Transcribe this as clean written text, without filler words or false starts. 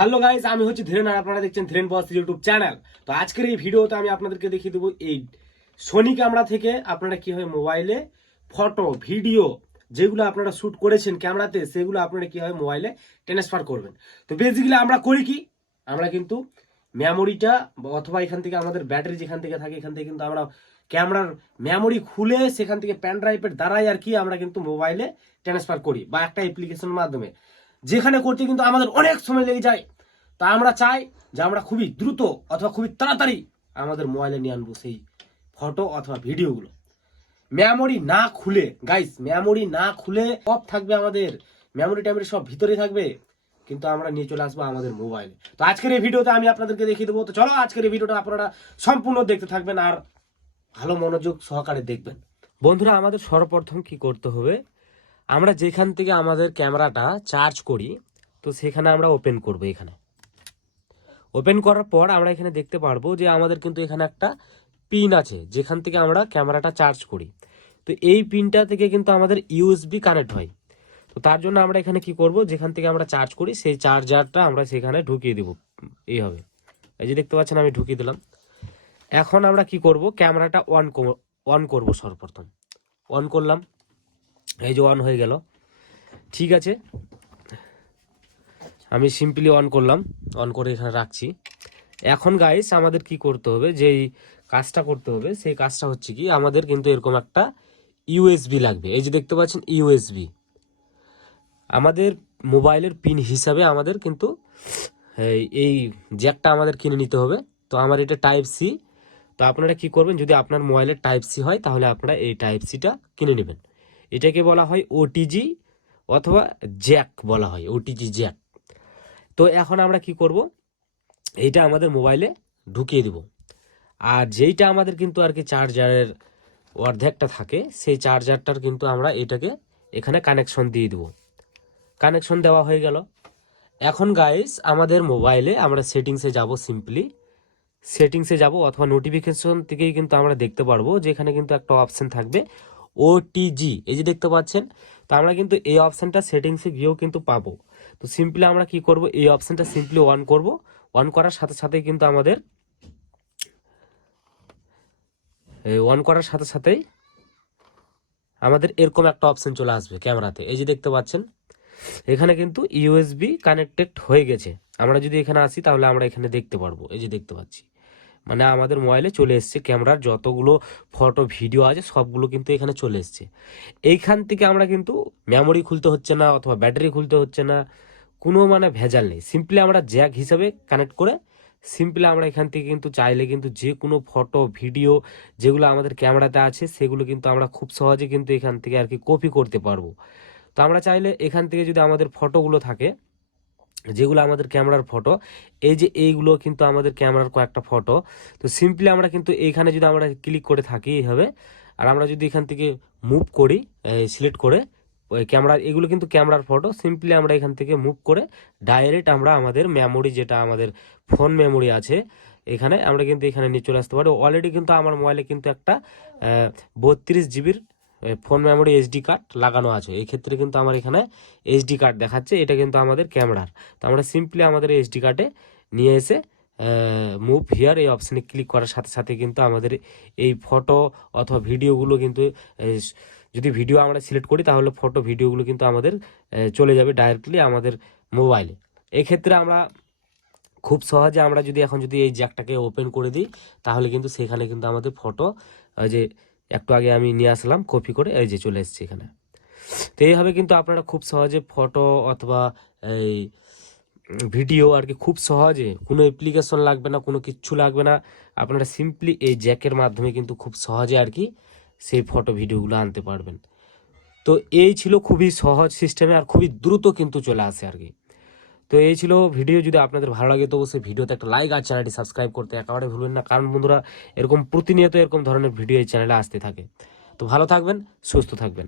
Hello guys, আমি হচ্ছে ধীরেন আর আপনারা দেখছেন ধীরেন বস ইউটিউব চ্যানেল। তো আজকের এই ভিডিওতে আমি আপনাদেরকে দেখিয়ে দেবো এই সোনি ক্যামেরা থেকে আপনারা কিভাবে মোবাইলে ফটো ভিডিও যেগুলো আপনারা শ্যুট করেছেন ক্যামেরাতে সেগুলো আপনারা কিভাবে মোবাইলে ট্রান্সফার করবেন। তো বেসিক্যালি আমরা করি কি, আমরা কিন্তু মেমোরিটা অথবা এখান থেকে আমাদের ব্যাটারি যেখান থেকে থাকে এখান থেকে কিন্তু আমরা ক্যামেরার মেমোরি খুলে সেখান থেকে প্যান ড্রাইভের দ্বারাই আর কি আমরা কিন্তু মোবাইলে ট্রান্সফার করি বা একটা অ্যাপ্লিকেশনের মাধ্যমে, যেখানে করতে কিন্তু আমাদের অনেক সময় লেগে যায়। তা আমরা চাই যে আমরা খুবই দ্রুত অথবা খুবই তাড়াতাড়ি আমাদের মোবাইলে নিয়ে আনবো সেই ফটো অথবা ভিডিওগুলো। মেমোরি না খুলে গাইস, মেমোরি না খুলে অফ থাকবে, আমাদের মেমোরি ট্যামোরি সব ভিতরে থাকবে, কিন্তু আমরা নিয়ে চলে আসবো আমাদের মোবাইলে। তো আজকের এই ভিডিওতে আমি আপনাদেরকে দেখিয়ে দেবো। তো চলো আজকের এই ভিডিওটা আপনারা সম্পূর্ণ দেখতে থাকবেন আর ভালো মনোযোগ সহকারে দেখবেন। বন্ধুরা, আমাদের সর্বপ্রথম কি করতে হবে, আমরা যেখান থেকে আমাদের ক্যামেরাটা চার্জ করি তো সেখানে আমরা ওপেন করব। এখানে ওপেন করার পর আমরা এখানে দেখতে পারবো যে আমাদের কিন্তু এখানে একটা পিন আছে যেখান থেকে আমরা ক্যামেরাটা চার্জ করি। তো এই পিনটা থেকে কিন্তু আমাদের ইউএসবি কানেক্ট হয়। তো তার জন্য আমরা এখানে কি করব, যেখান থেকে আমরা চার্জ করি সেই চার্জারটা আমরা সেখানে ঢুকিয়ে দেব। এইভাবে এই যে দেখতে পাচ্ছেন আমি ঢুকিয়ে দিলাম। এখন আমরা কি করব, ক্যামেরাটা অন করব। সর্বপ্রথম অন করলাম, এই যে অন হয়ে গেল। ঠিক আছে, আমি সিম্পলি অন করলাম, অন করে এখানে রাখছি। এখন গাইস আমাদের কি করতে হবে, যেই কাজটা করতে হবে সেই কাজটা হচ্ছে কি, আমাদের কিন্তু এরকম একটা ইউএসবি লাগবে। এই যে দেখতে পাচ্ছেন ইউএসবি আমাদের মোবাইলের পিন হিসাবে আমাদের কিন্তু এই জ্যাকটা আমাদের কিনে নিতে হবে। তো আমার এটা টাইপ সি। তো আপনারা কি করবেন, যদি আপনার মোবাইলের টাইপ সি হয় তাহলে আপনারা এই টাইপ সিটা কিনে নেবেন। এটাকে বলা হয় ওটিজি অথবা জ্যাক বলা হয়, ওটিজি জ্যাক। তো এখন আমরা কি করব, এইটা আমাদের মোবাইলে ঢুকিয়ে দিব। আর যেইটা আমাদের কিন্তু আর কি চার্জারের অর্ধেকটা থাকে সেই চার্জারটার কিন্তু আমরা এটাকে এখানে কানেকশন দিয়ে দেব। কানেকশন দেওয়া হয়ে গেল। এখন গাইস আমাদের মোবাইলে আমরা সেটিংসে যাব, সিম্পলি সেটিংসে যাব অথবা নোটিফিকেশন থেকেই কিন্তু আমরা দেখতে পারবো যে এখানে কিন্তু একটা অপশন থাকবে ওটিজি, এই যে দেখতে পাচ্ছেন। তো আমরা কিন্তু এই অপশনটা সেটিংসে গিয়েও কিন্তু পাবো। তো সিম্পলি আমরা কি করব, এই অপশনটা সিম্পলি অন করব। অন করার সাথে সাথে কিন্তু আমাদের এরকম একটা অপশন চলে আসবে ক্যামেরাতে। এই যে দেখতে পাচ্ছেন এখানে কিন্তু ইউএসবি কানেক্টেড হয়ে গেছে। আমরা যদি এখানে আসি তাহলে আমরা এখানে দেখতে পারবো, এই যে দেখতে পাচ্ছি, মানে আমাদের মোবাইলে চলে এসছে ক্যামেরার যতগুলো ফটো ভিডিও আছে সবগুলো কিন্তু এখানে চলে এসছে। এইখান থেকে আমরা কিন্তু মেমোরি খুলতে হচ্ছে না অথবা ব্যাটারি খুলতে হচ্ছে না, কোনো মানে ভেজাল নেই। সিম্পলি আমরা জ্যাক হিসাবে কানেক্ট করে সিম্পলি আমরা এখান থেকে কিন্তু চাইলে কিন্তু যে কোনো ফটো ভিডিও যেগুলো আমাদের ক্যামেরাতে আছে সেগুলো কিন্তু আমরা খুব সহজে কিন্তু এখান থেকে আর কি কপি করতে পারবো। তো আমরা চাইলে এখান থেকে যদি আমাদের ফটোগুলো থাকে যেগুলো আমাদের ক্যামেরার ফটো, এই যে এইগুলো কিন্তু আমাদের ক্যামেরার কয়েকটা ফটো। তো সিম্পলি আমরা কিন্তু এইখানে যদি আমরা ক্লিক করে থাকি এইভাবে, আর আমরা যদি এখান থেকে মুভ করি সিলেক্ট করে ওই ক্যামেরা, এগুলো কিন্তু ক্যামেরার ফটো, সিম্পলি আমরা এখান থেকে মুভ করে ডাইরেক্ট আমরা আমাদের মেমোরি যেটা আমাদের ফোন মেমোরি আছে এখানে আমরা কিন্তু এখানে নিয়ে চলে আসতে পারি। অলরেডি কিন্তু আমার মোবাইলে কিন্তু একটা 32 জিবির ফোন মেমোরি এইচডি কার্ড লাগানো আছে। এই ক্ষেত্রে কিন্তু আমার এখানে এইচডি কার্ড দেখাচ্ছে, এটা কিন্তু আমাদের ক্যামেরার। তো আমরা সিম্পলি আমাদের এইচডি কার্ডে নিয়ে এসে মুভ হিয়ার এই অপশানে ক্লিক করার সাথে সাথে কিন্তু আমাদের এই ফটো অথবা ভিডিওগুলো কিন্তু যদি ভিডিও আমরা সিলেক্ট করি তাহলে ফটো ভিডিওগুলো কিন্তু আমাদের চলে যাবে ডাইরেক্টলি আমাদের মোবাইলে। এক্ষেত্রে আমরা খুব সহজে আমরা যদি এখন যদি এই জ্যাকটাকে ওপেন করে দিই তাহলে কিন্তু সেখানে কিন্তু আমাদের ফটো যে একটু আগে আমি নিয়ে আসলাম কপি করে, এই যে চলে এসছে এখানে। তো এইভাবে কিন্তু আপনারা খুব সহজে ফটো অথবা এই ভিডিও আর কি খুব সহজে, কোনো অ্যাপ্লিকেশন লাগবে না, কোনো কিচ্ছু লাগবে না, আপনারা সিম্পলি এই জ্যাকের মাধ্যমে কিন্তু খুব সহজে আর কি সেই ফটো ভিডিওগুলো আনতে পারবেন। তো এই ছিল খুবই সহজ সিস্টেমে আর খুবই দ্রুত কিন্তু চলে আসে আর কি। তো এই ছিল ভিডিও। যদি আপনাদের ভালো লাগে তো অবশ্যই ভিডিওতে একটা লাইক আর চ্যানেলটি সাবস্ক্রাইব করতে একেবারে ভুলবেন না, কারণ বন্ধুরা এরকম প্রতিনিয়ত এরকম ধরনের ভিডিও এই চ্যানেলে আসতে থাকে। তো ভালো থাকবেন, সুস্থ থাকবেন।